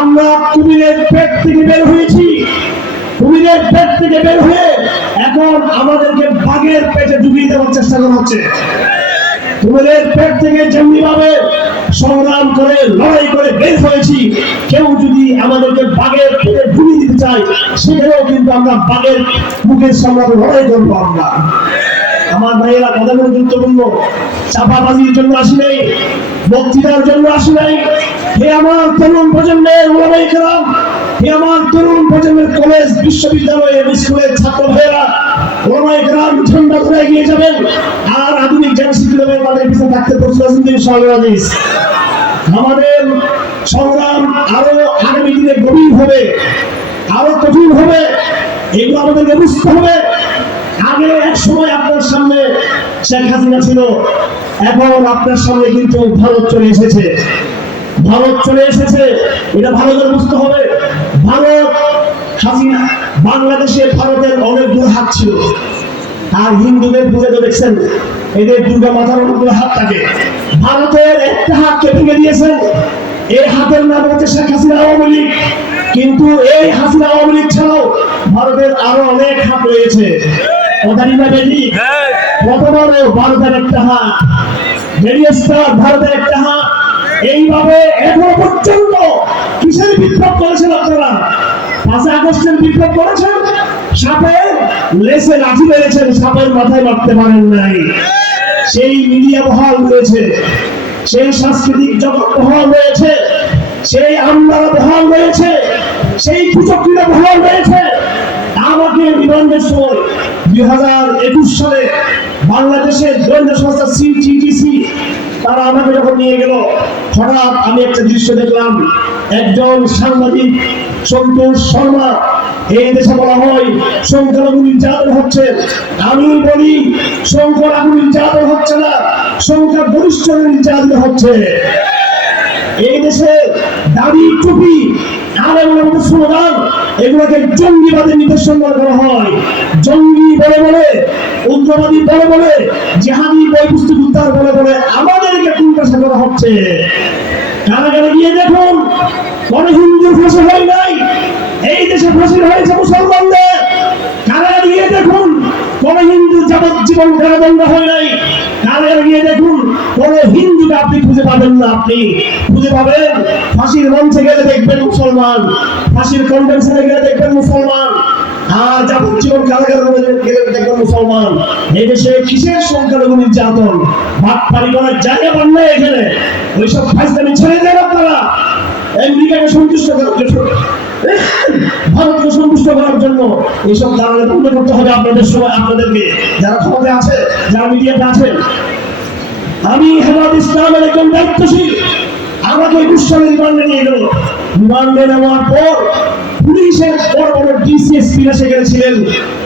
আমরা কুমিরের পেট থেকে বের হয়েছি, কুমিরের পেট থেকে বের হয়ে এখন আমাদেরকে বাঘের পেটে ডুবিয়ে দেওয়ার চেষ্টা করা হচ্ছে। কুমিরের পেট থেকে যেমনি ভাবে সংগ্রাম করে লড়াই করে বের হয়েছি, কেউ যদি আমাদেরকে বাঘের পেটে ডুবিয়ে দিতে চায়, সেখানেও কিন্তু আমরা বাঘের মুখের সামনে লড়াই করবো। আমরা আমার ভাইয়েরা কথাগুলো গুরুত্বপূর্ণ, চাপাবাজির জন্য আসি নাই, বক্তৃতার জন্য আসি নাই। হে আমার তরুণ প্রজন্মের ওলামায়ে কেরাম, হে আমার তরুণ প্রজন্মের কলেজ বিশ্ববিদ্যালয় স্কুলের ছাত্র ভাইয়েরা, ওলামায়ে কেরাম ঝান্ডা ধরে এগিয়ে যাবেন আর আধুনিক জ্ঞান শিক্ষিত তাদের পিছনে থাকতে প্রস্তুত আছেন ইনশাআল্লাহ। আমাদের সংগ্রাম আরো আগামী দিনে গভীর হবে, আরো কঠিন হবে, এগুলো আমাদেরকে বুঝতে হবে। আগে এক সময় আপনার সামনে শেখ হাসিনা ছিল, এখন আপনার সামনে কিন্তু ভারত চলে এসেছে। ভারত চলে এসেছে, এটা ভালো করে বুঝতে হবে। ভারত হাসিনা বাংলাদেশে ভারতের অনেকগুলো হাত ছিল, আর হিন্দুদের পুজো তো দেখছেন এদের দুর্গা মাথার অনেকগুলো হাত থাকে। ভারতের একটা হাতকে ভেঙে দিয়েছেন, এই হাতের নাম হচ্ছে শেখ হাসিনা আওয়ামী লীগ। কিন্তু এই হাসিনা আওয়ামী লীগ ছাড়াও ভারতের আরো অনেক হাত রয়েছে। প্রথমবারও ভারতের একটা হাত, ভারতের একটা হাত। এইভাবে এখনো পর্যন্ত কিসের বিপ্লব করেছেন আপনারা? 5 আগস্টের বিপ্লব করেছেন, সাপের লেসে লাঠি মেরেছেন, সাপের মাথায় মারতে পারেন নাই। সেই মিডিয়া বহাল রয়েছে, সেই সাংস্কৃতিক জগৎ বহাল রয়েছে, সেই আমলারা বহাল রয়েছে, সেই কুচক্রীরা বহাল রয়েছে। আমাকে বিমানের সময় 2021 সালে বাংলাদেশের গোয়েন্দা সংস্থা সিটিটিসি তারা আমাকে যখন নিয়ে গেল, হঠাৎ আমি একটা দৃশ্য দেখলাম। একজন সাংবাদিক সন্তোষ শর্মা, এই দেশে বলা হয় সংখ্যালঘু নির্যাতন হচ্ছে। আমি বলি সংখ্যালঘু নির্যাতন হচ্ছে না, সংখ্যা গরিষ্ঠ নির্যাতন হচ্ছে। এই দেশে দাড়ি টুপি আর এগুলোর স্লোগান, এগুলোকে জঙ্গিবাদের নিদর্শন করা হয়। জঙ্গি বলে বলে, উগ্রবাদী বলে বলে, জিহাদি বই পুস্তক উদ্ধার বলে বলে আমাদেরকে কুণ্ঠাসা করা হচ্ছে। কারাগারে গিয়ে দেখুন, কোন হিন্দুর ফাঁসি হয় নাই, এই দেশে ফাঁসি হয়েছে মুসলমানদের। কারাগারে গিয়ে দেখুন, কোন হিন্দু যাবজ্জীবন কারাদণ্ড হয় নাই। কারাগারে গিয়ে দেখুন, কোন হিন্দুকে আপনি খুঁজে পাবেন না। আপনি খুঁজে পাবেন ফাঁসির মঞ্চে গেলে দেখবেন মুসলমান, ফাঁসির কনভেনশনে গেলে দেখবেন মুসলমান, আর যাবজ্জীবন কারাগারে গেলে দেখবেন মুসলমান। এই দেশে কিসের সংখ্যালঘু নির্যাতন? ভাটপাড়ি করার জায়গা পান না এখানে। ওইসব ফাইজলামি ছেড়ে দেন আপনারা। আমেরিকাকে সন্তুষ্ট করার জন্য, ভারতকে সন্তুষ্ট করার জন্য এইসব দাঁড়ালে বন্ধ করতে হবে আপনাদের সময়, আপনাদেরকে যারা ক্ষমতায় আছে, যারা মিডিয়াতে আছেন। আমি হেফাজত ইসলামের একজন দায়িত্বশীল, আমাকে 21 সালে রিমান্ডে নিয়ে গেল। রিমান্ডে নেওয়ার পর পুলিশের বড় বড় ডিসিএসপিরা সেখানে ছিলেন,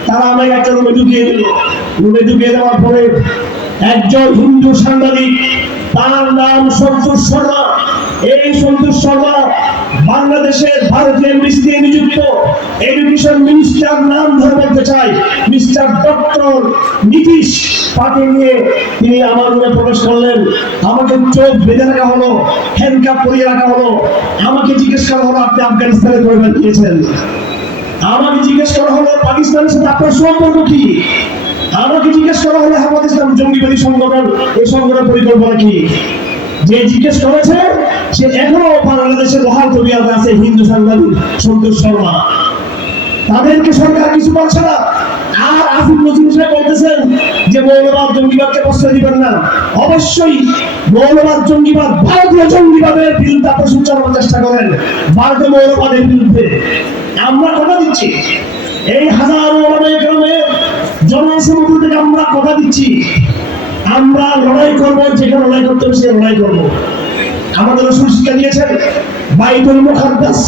তারা আমাকে একটা রুমে ঢুকিয়ে দিল। রুমে ঢুকিয়ে দেওয়ার পরে একজন হিন্দু সাংবাদিক, তার নাম সন্তোষ শর্মা। এই সন্তোষ শর্মা বাংলাদেশের ভারতীয় এমবিসিতে নিযুক্ত এডুকেশন মিনিস্টার, নাম ধরে বলতে চাই, মিস্টার ডক্টর নীতিশ। তাকে নিয়ে তিনি আমার রুমে প্রবেশ করলেন। আমাকে চোখ বেঁধে রাখা হলো, হ্যান্ডকাপ পরিয়ে রাখা হলো। আমাকে জিজ্ঞেস করা হলো, আপনি আফগানিস্তানে পরিবার দিয়েছেন। আমাকে জিজ্ঞেস করা হলো, পাকিস্তানের সাথে আপনার সম্পর্ক কি? আমাকে জিজ্ঞেস করা হলো, হেফাজত ইসলাম জঙ্গিবাদী সংগঠন, এই সংগঠনের পরিকল্পনা কি? যে জিজ্ঞেস করেছে সে এখনো বাংলাদেশের বহাল তবিয়তে আছে, হিন্দু সাংবাদিক সন্তোষ শর্মা। তাদেরকে সরকার কিছু বলছে না। আর আসিফ নজরুল সাহেব বলতেছেন যে মৌলবাদ জঙ্গিবাদকে প্রশ্রয় দিবেন না। অবশ্যই মৌলবাদ জঙ্গিবাদ, ভারতীয় জঙ্গিবাদের বিরুদ্ধে আপনি সূচনার চেষ্টা করেন, ভারতীয় মৌলবাদের বিরুদ্ধে। আমরা কথা দিচ্ছি, এই হাজারো ওলামায়ে কেরামের জনসমুদ্র থেকে আমরা কথা দিচ্ছি, আমরা লড়াই করবো, যেখানে লড়াই করতে হবে সে লড়াই করবো। আমাদের রাসূল শিক্ষা দিয়েছেন, বাইতুল মুকাদ্দাস,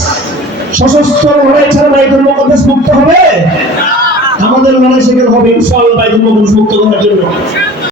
সশস্ত্র লড়াই ছাড়া বাইতুল মুকাদ্দাস মুক্ত হবে? আমাদের লড়াই সেখানে হবে ইনশাআল্লাহ বাইতুল মুকাদ্দাস মুক্ত করার জন্য।